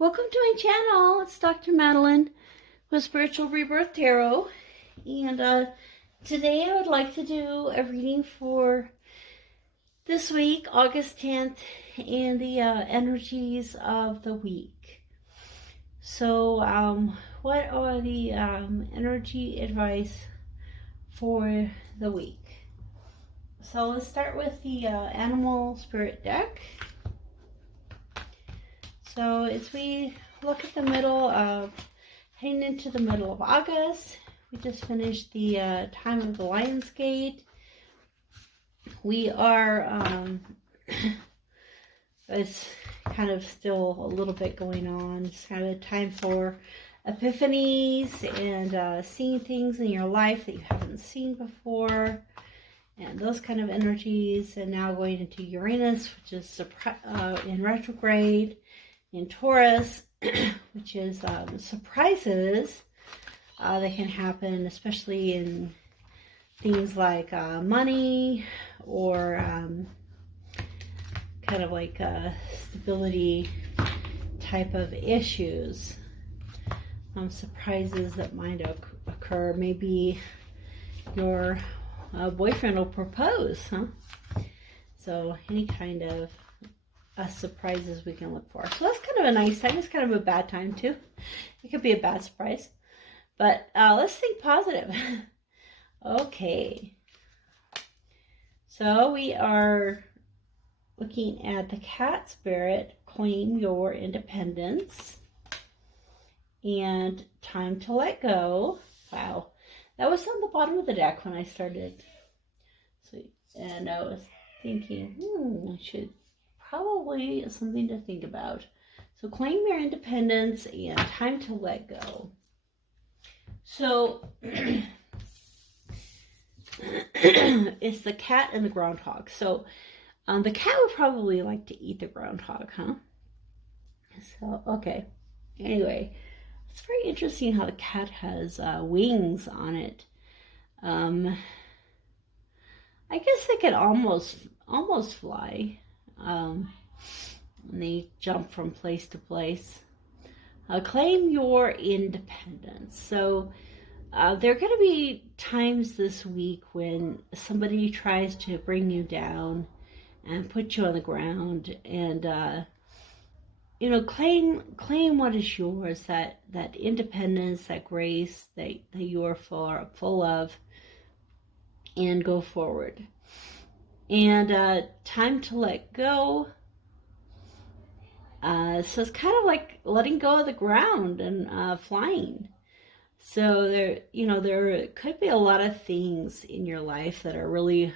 Welcome to my channel. It's Dr. Madeline with Spiritual Rebirth Tarot. And today I would like to do a reading for this week, August 10th, and the energies of the week. So what are the energy advice for the week? So let's start with the Animal Spirit deck. So as we look at the middle of, heading into the middle of August, we just finished the time of the Lion's Gate. We are, it's kind of still a little bit going on. It's kind of time for epiphanies and seeing things in your life that you haven't seen before. And those kind of energies. And now going into Uranus, which is in retrograde. In Taurus, which is surprises that can happen, especially in things like money or kind of like stability type of issues. Surprises that might occur. Maybe your boyfriend will propose, huh? So any kind of surprises we can look for. So that's kind of a nice time. It's kind of a bad time too. It could be a bad surprise. But let's think positive. Okay. So we are looking at the cat spirit, claim your independence. And time to let go. Wow. That was on the bottom of the deck when I started. So, and I was thinking, I should probably something to think about. So claim your independence and time to let go. So it's the cat and the groundhog. So the cat would probably like to eat the groundhog, huh? So, okay. Anyway, it's very interesting how the cat has wings on it. I guess they could almost fly. And they jump from place to place. Claim your independence. So there are going to be times this week when somebody tries to bring you down and put you on the ground, and claim what is yours, that independence, that grace that you are full of, and go forward. And time to let go. So it's kind of like letting go of the ground and flying. So there could be a lot of things in your life that are really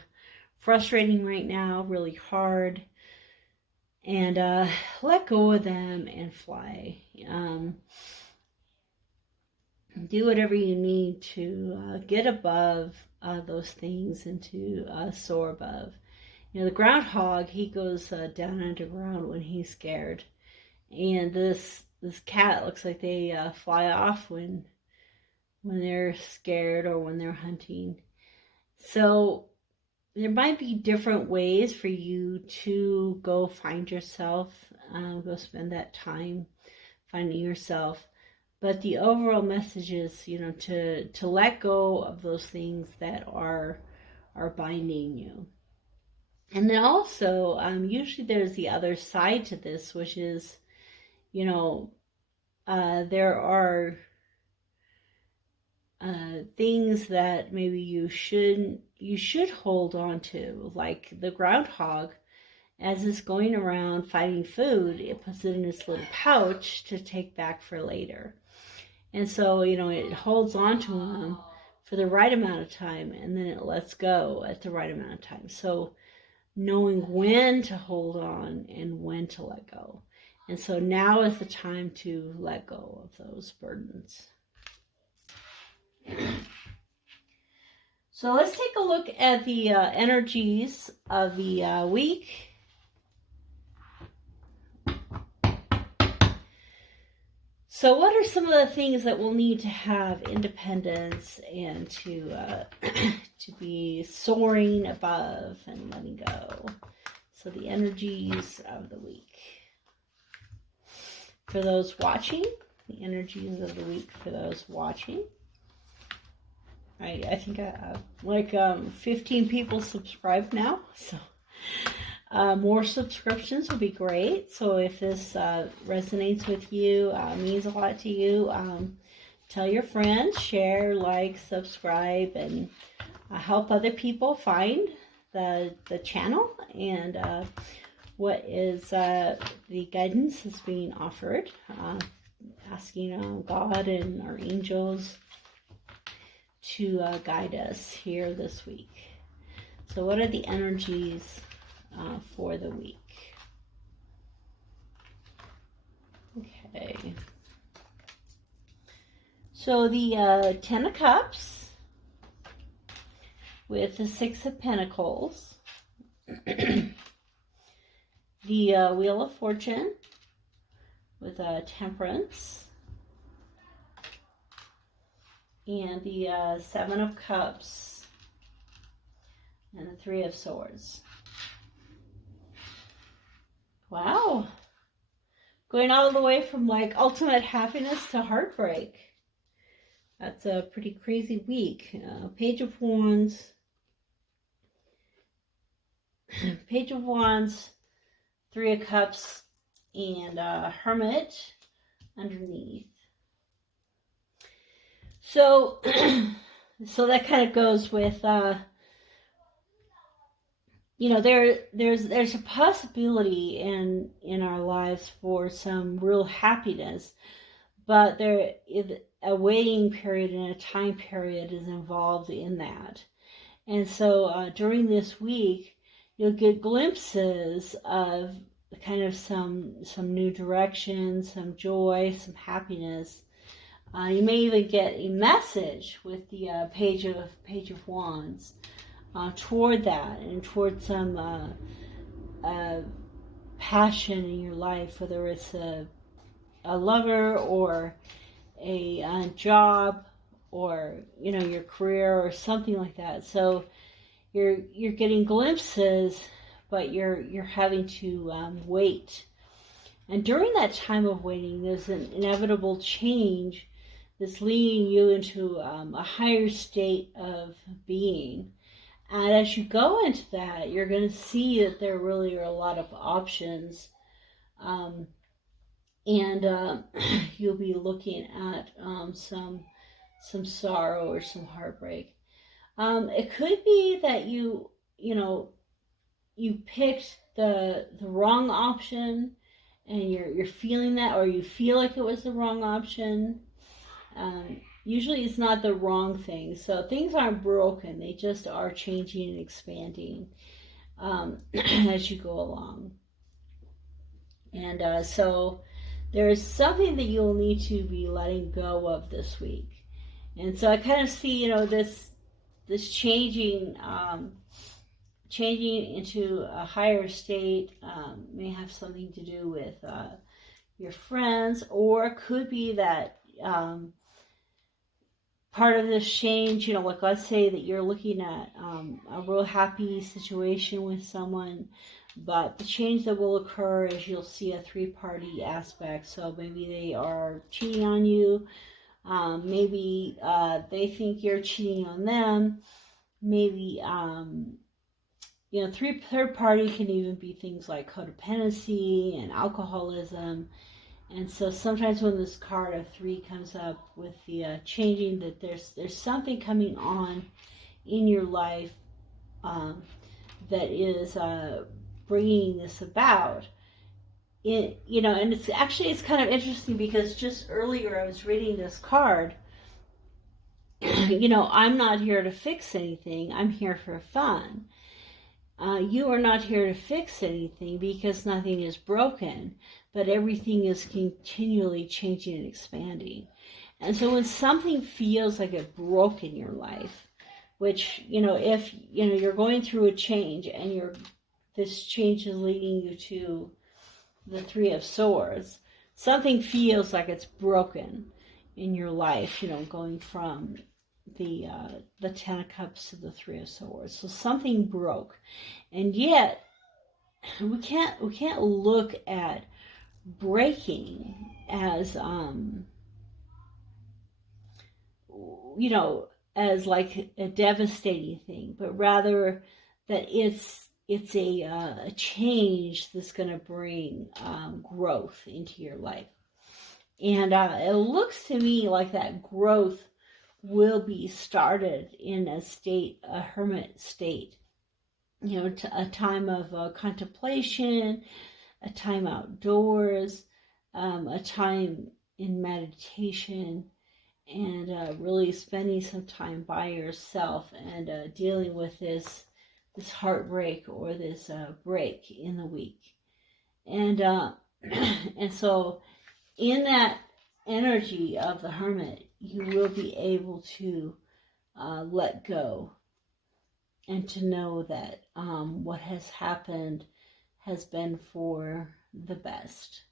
frustrating right now, really hard. And let go of them and fly. Do whatever you need to get above those things and to soar above. The groundhog, he goes down underground when he's scared. And this cat looks like they fly off when they're scared or when they're hunting. So there might be different ways for you to go find yourself, go spend that time finding yourself. But the overall message is, to let go of those things that are binding you. And then also, usually there's the other side to this, which is, there are things that maybe you should hold on to, like the groundhog. As it's going around finding food, it puts it in its little pouch to take back for later. And so, it holds on to them for the right amount of time, and then it lets go at the right amount of time. So knowing when to hold on and when to let go. And so now is the time to let go of those burdens. So let's take a look at the energies of the week. So what are some of the things that we'll need to have independence and to be soaring above and letting go? So the energies of the week. for those watching, the energies of the week for those watching. I think I like 15 people subscribed now, so more subscriptions would be great. So if this resonates with you, means a lot to you, tell your friends, share, like, subscribe, and help other people find the channel and what is the guidance that's being offered. Asking God and our angels to guide us here this week. So what are the energies for the week? Okay. So the Ten of Cups with the Six of Pentacles. The Wheel of Fortune with Temperance. And the Seven of Cups and the Three of Swords. Wow. Going all the way from like ultimate happiness to heartbreak. That's a pretty crazy week. Page of Wands. Page of Wands, Three of Cups, and Hermit underneath. So, so that kind of goes with, there's a possibility in our lives for some real happiness, but there is a waiting period and a time period is involved in that. And so during this week, you'll get glimpses of kind of some new direction, some joy, some happiness. You may even get a message with the Page of Wands toward that and toward some passion in your life, whether it's a lover or a job or your career or something like that. So you're getting glimpses, but you're having to wait. And during that time of waiting, there's an inevitable change that's leading you into a higher state of being. And as you go into that, you're going to see that there really are a lot of options. And you'll be looking at some sorrow or some heartbreak. It could be that you picked the wrong option and you're feeling that, or you feel like it was the wrong option. Usually it's not the wrong thing. So things aren't broken. They just are changing and expanding as you go along. And so there's something that you'll need to be letting go of this week. And so I kind of see, this changing into a higher state may have something to do with your friends, or it could be that part of this change, like let's say that you're looking at a real happy situation with someone, but the change that will occur is you'll see a three-party aspect. So maybe they are cheating on you. Maybe they think you're cheating on them. Maybe, third party can even be things like codependency and alcoholism. And so sometimes when this card of 3 comes up with the changing, that there's something coming on in your life that is bringing this about. And it's kind of interesting because just earlier I was reading this card. I'm not here to fix anything. I'm here for fun. You are not here to fix anything because nothing is broken, but everything is continually changing and expanding. And so when something feels like it broke in your life, which, if, you're going through a change and this change is leading you to the 3 of Swords, something feels like it's broken in your life, going from the 10 of Cups to the 3 of Swords. So something broke. And yet we can't look at breaking as you know, as like a devastating thing, but rather that it's a change that's going to bring growth into your life. And it looks to me like that growth will be started in a hermit state. You know, a time of contemplation, a time outdoors, a time in meditation, and really spending some time by yourself and dealing with this heartbreak or this break in the week. And and so in that energy of the hermit, you will be able to let go and to know that what has happened has been for the best.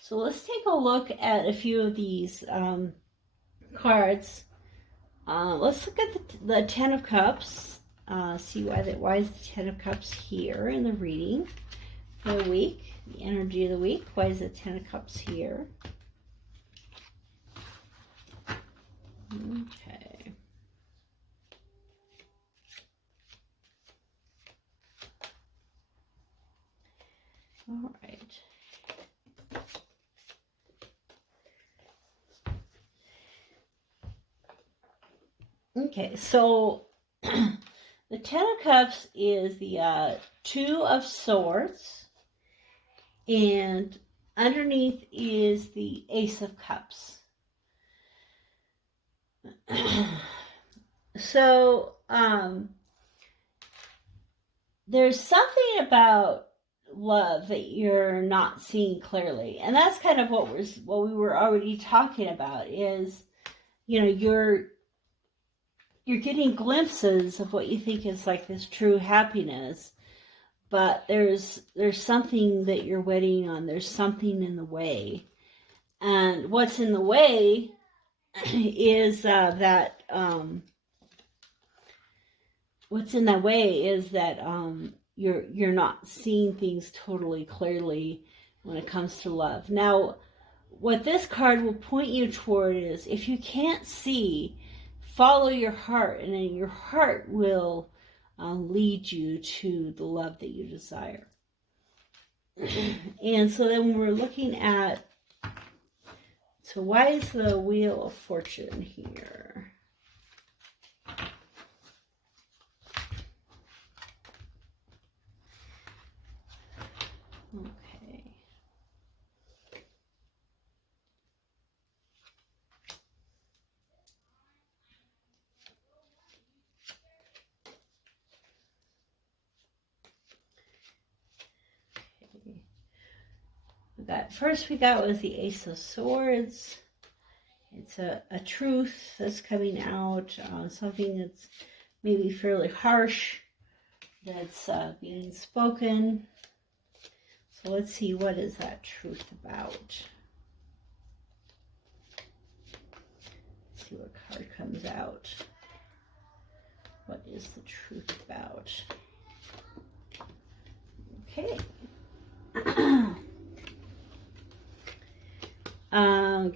So let's take a look at a few of these cards. Let's look at the Ten of Cups. See why is the Ten of Cups here in the reading for the week, the energy of the week. Why is the Ten of Cups here? Okay. All right. Okay, so the Ten of Cups is the Two of Swords, and underneath is the Ace of Cups. So there's something about love that you're not seeing clearly, and that's kind of what we were already talking about. Is, you know, you're getting glimpses of what you think is like this true happiness, but there's something that you're waiting on. There's something in the way, and what's in the way is that what's in that way is that you're not seeing things totally clearly when it comes to love. Now, what this card will point you toward is, if you can't see, follow your heart, and then your heart will lead you to the love that you desire. And so then when we're looking at, so why is the Wheel of Fortune here? Okay. First we got was the Ace of Swords. It's a truth that's coming out, something that's maybe fairly harsh that's being spoken. So let's see, what is that truth about? Let's see what card comes out. What is the truth about? Okay.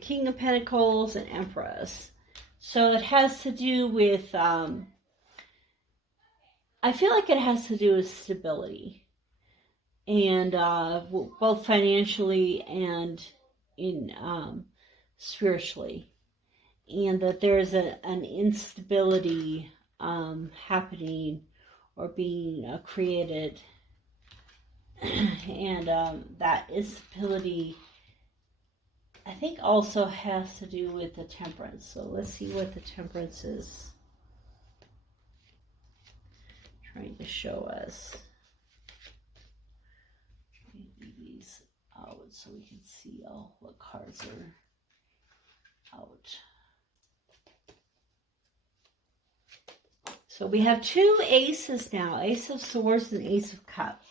King of Pentacles and Empress. So it has to do with, I feel like it has to do with stability. And both financially and in spiritually. And that there's an instability happening or being created. And that instability, I think, also has to do with the Temperance. So let's see what the Temperance is trying to show us. Maybe these out so we can see all what cards are out. So we have two aces now, Ace of Swords and Ace of Cups.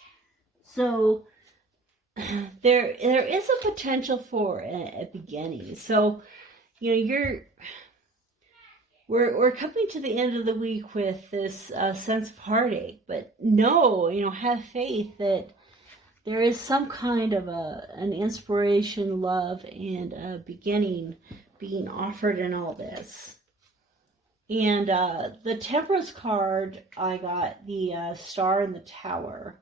So there is a potential for a beginning. So, you know, we're coming to the end of the week with this sense of heartache, but have faith that there is some kind of an inspiration, love, and a beginning being offered in all this. And the Temperance card, I got the Star and the Tower.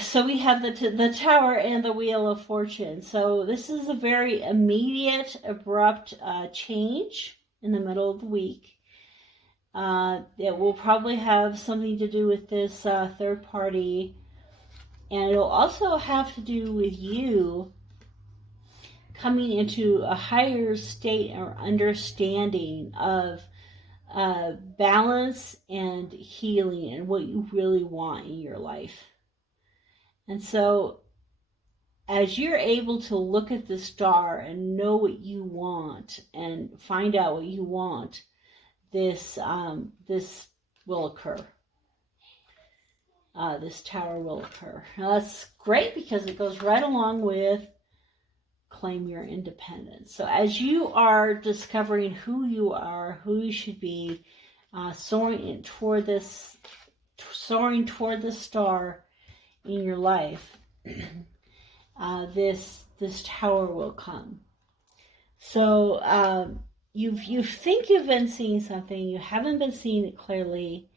So we have the Tower and the Wheel of Fortune. So this is a very immediate, abrupt change in the middle of the week. It will probably have something to do with this third party. And it'll also have to do with you coming into a higher state or understanding of balance and healing and what you really want in your life. And so as you're able to look at the star and know what you want and find out what you want, this will occur. This tower will occur. Now that's great because it goes right along with claim your independence. So as you are discovering who you are, who you should be, soaring toward the star in your life, this tower will come. So you think you've been seeing something, you haven't been seeing it clearly.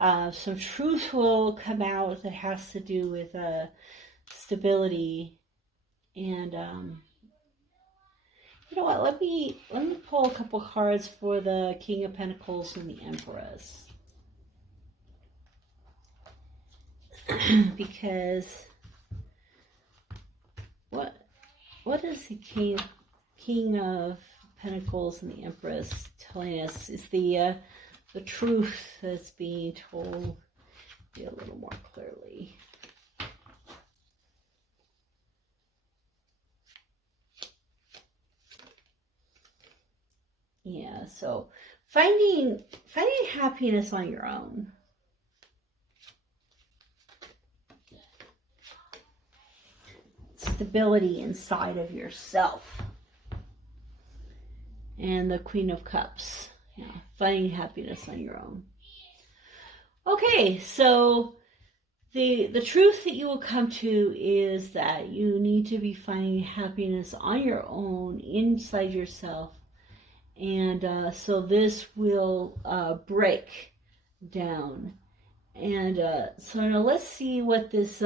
Some truth will come out that has to do with stability. And you know what? Let me pull a couple cards for the King of Pentacles and the Empress, because what is the King of Pentacles and the Empress telling us? Is the truth that's being told a little more clearly. Yeah, so finding happiness on your own. Stability inside of yourself. And the Queen of Cups. Yeah, finding happiness on your own. Okay, so the truth that you will come to is that you need to be finding happiness on your own, inside yourself. And so this will break down. And so now let's see what this,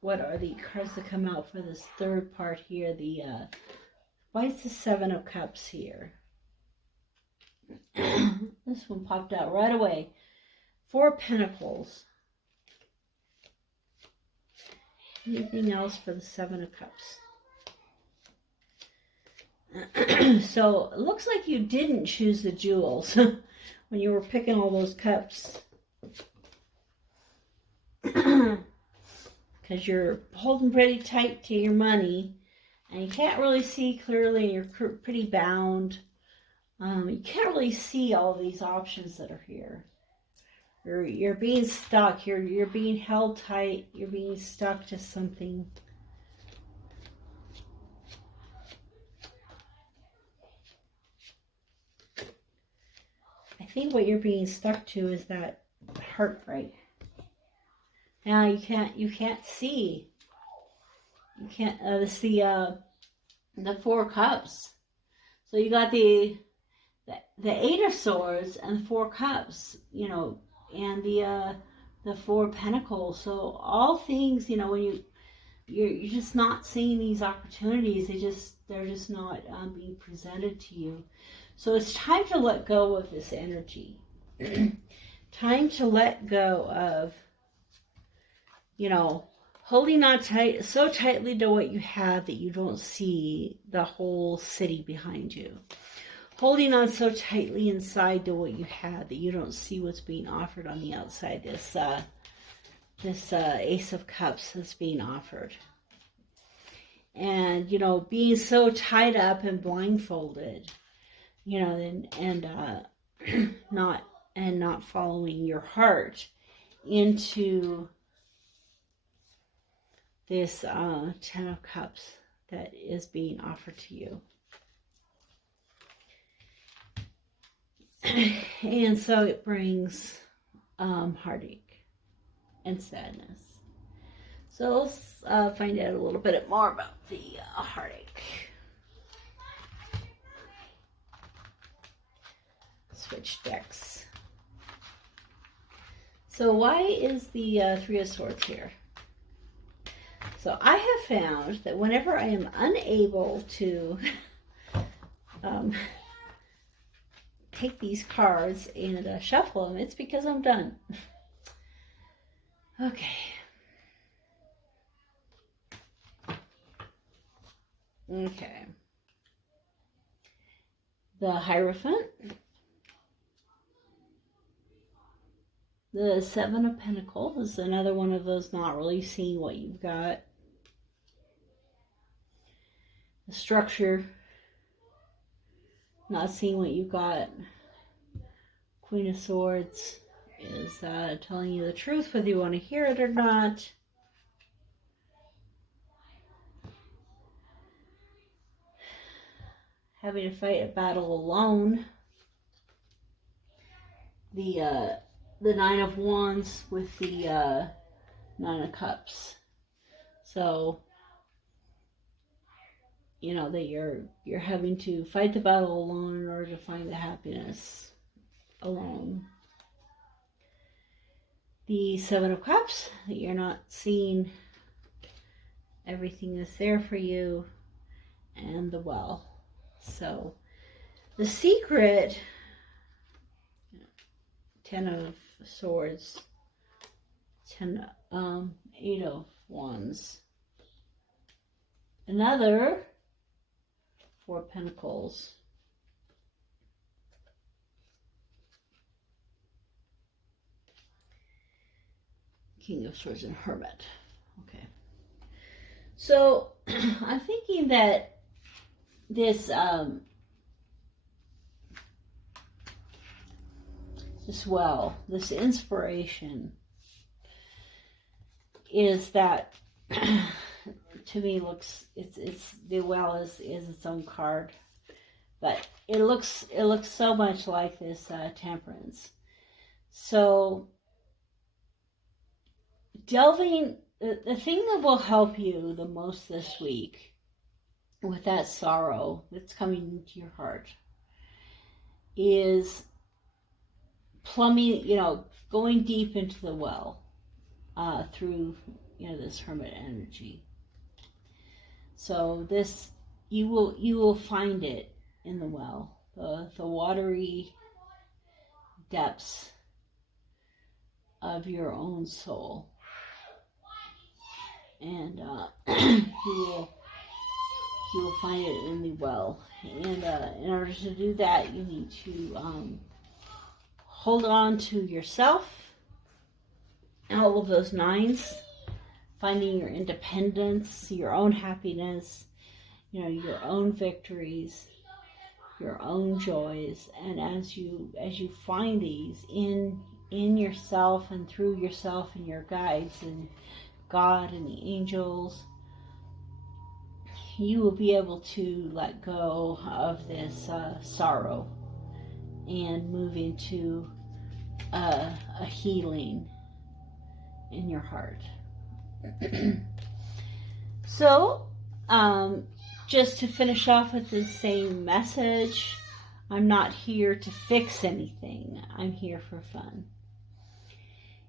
what are the cards that come out for this third part here. Why is the Seven of Cups here? This one popped out right away. Four of Pentacles. Anything else for the Seven of Cups? So it looks like you didn't choose the jewels when you were picking all those cups, because you're holding pretty tight to your money and you can't really see clearly. You're pretty bound. You can't really see all these options that are here. You're being stuck. You're being held tight. You're being stuck to something. I think what you're being stuck to is that heartbreak. Now you can't see. You can't see the Four of Cups. So you got the Eight of Swords and the Four Cups, you know, and the Four of Pentacles. So all things, you know, when you're just not seeing these opportunities, they're just not being presented to you. So it's time to let go of this energy. Time to let go of, you know, holding on tight, so tightly to what you have that you don't see the whole city behind you. Holding on so tightly inside to what you have that you don't see what's being offered on the outside. This Ace of Cups that's being offered. And, you know, being so tied up and blindfolded, you know, and not following your heart into this Ten of Cups that is being offered to you. And so it brings heartache. and sadness. So let's find out a little bit more about the heartache. Switch decks. So why is the Three of Swords here? So I have found that whenever I am unable to take these cards and shuffle them, it's because I'm done. Okay. Okay. The Hierophant. The Seven of Pentacles is another one of those not really seeing what you've got. The Structure. Not seeing what you've got. Queen of Swords is telling you the truth, whether you want to hear it or not. Having to fight a battle alone. The Nine of Wands with the Nine of Cups. So, you know, that you're having to fight the battle alone in order to find the happiness alone. The Seven of Cups, that you're not seeing everything that's there for you, and the Well. So, the secret, Ten of Swords, Eight of Wands. Another Four of Pentacles. King of Swords and Hermit. Okay. So I'm thinking that this this inspiration is that to me looks it's the Well is its own card, but it looks so much like this Temperance. So delving, the thing that will help you the most this week with that sorrow that's coming into your heart is plumbing, going deep into the well through, this Hermit energy. So this, you will find it in the well, the watery depths of your own soul. And you will find it in the well. And in order to do that, you need to hold on to yourself and all of those nines, finding your independence, your own happiness, your own victories, your own joys. And as you find these in yourself and through yourself and your guides and God and the angels, you will be able to let go of this sorrow and move into a healing in your heart. So, just to finish off with the same message, I'm not here to fix anything. I'm here for fun.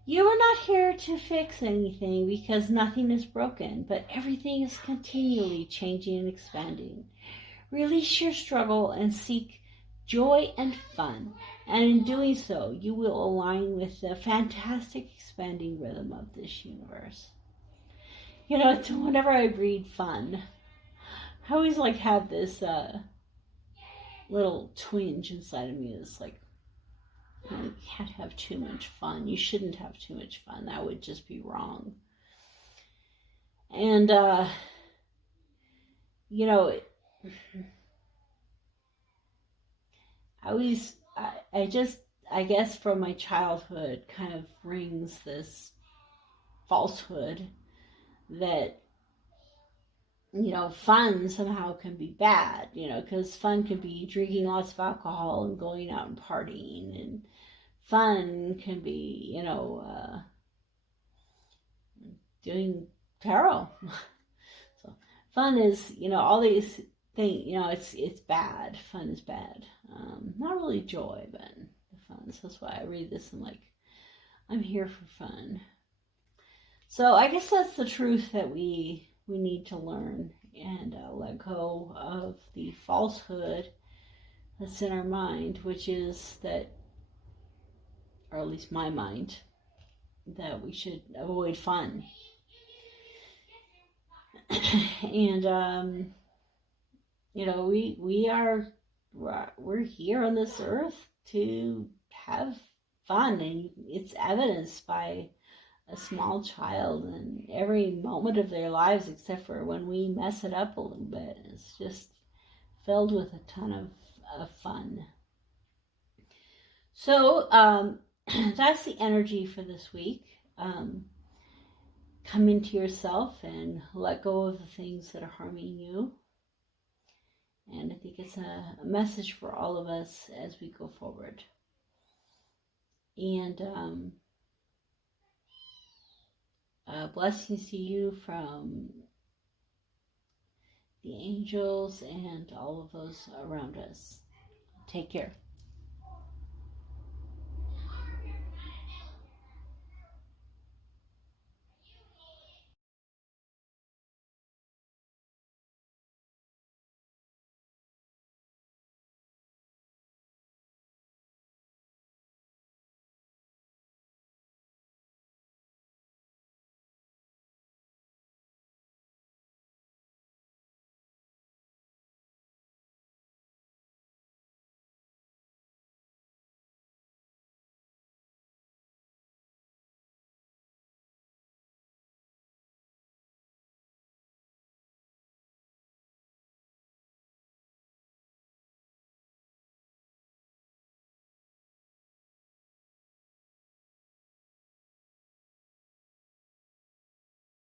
You are not here to fix anything because nothing is broken, but everything is continually changing and expanding. Release your struggle and seek joy and fun. And in doing so, you will align with the fantastic expanding rhythm of this universe. Whenever I read fun, I always have this little twinge inside of me that's like, you can't have too much fun. You shouldn't have too much fun. That would just be wrong. And, I guess from my childhood kind of rings this falsehood that, fun somehow can be bad, because fun can be drinking lots of alcohol and going out and partying, and fun can be, doing tarot. So fun is, all these things, it's bad. Fun is bad. Not really joy, but the fun. So that's why I read this and like, I'm here for fun. So I guess that's the truth that we need to learn and let go of the falsehood that's in our mind, which is that, or at least my mind, that we should avoid fun. And we're here on this earth to have fun, and it's evidenced by a small child and every moment of their lives, except for when we mess it up a little bit. It's just filled with a ton of fun. So that's the energy for this week. Come into yourself and let go of the things that are harming you. And I think it's a message for all of us as we go forward. And blessings to you from the angels and all of those around us. Take care.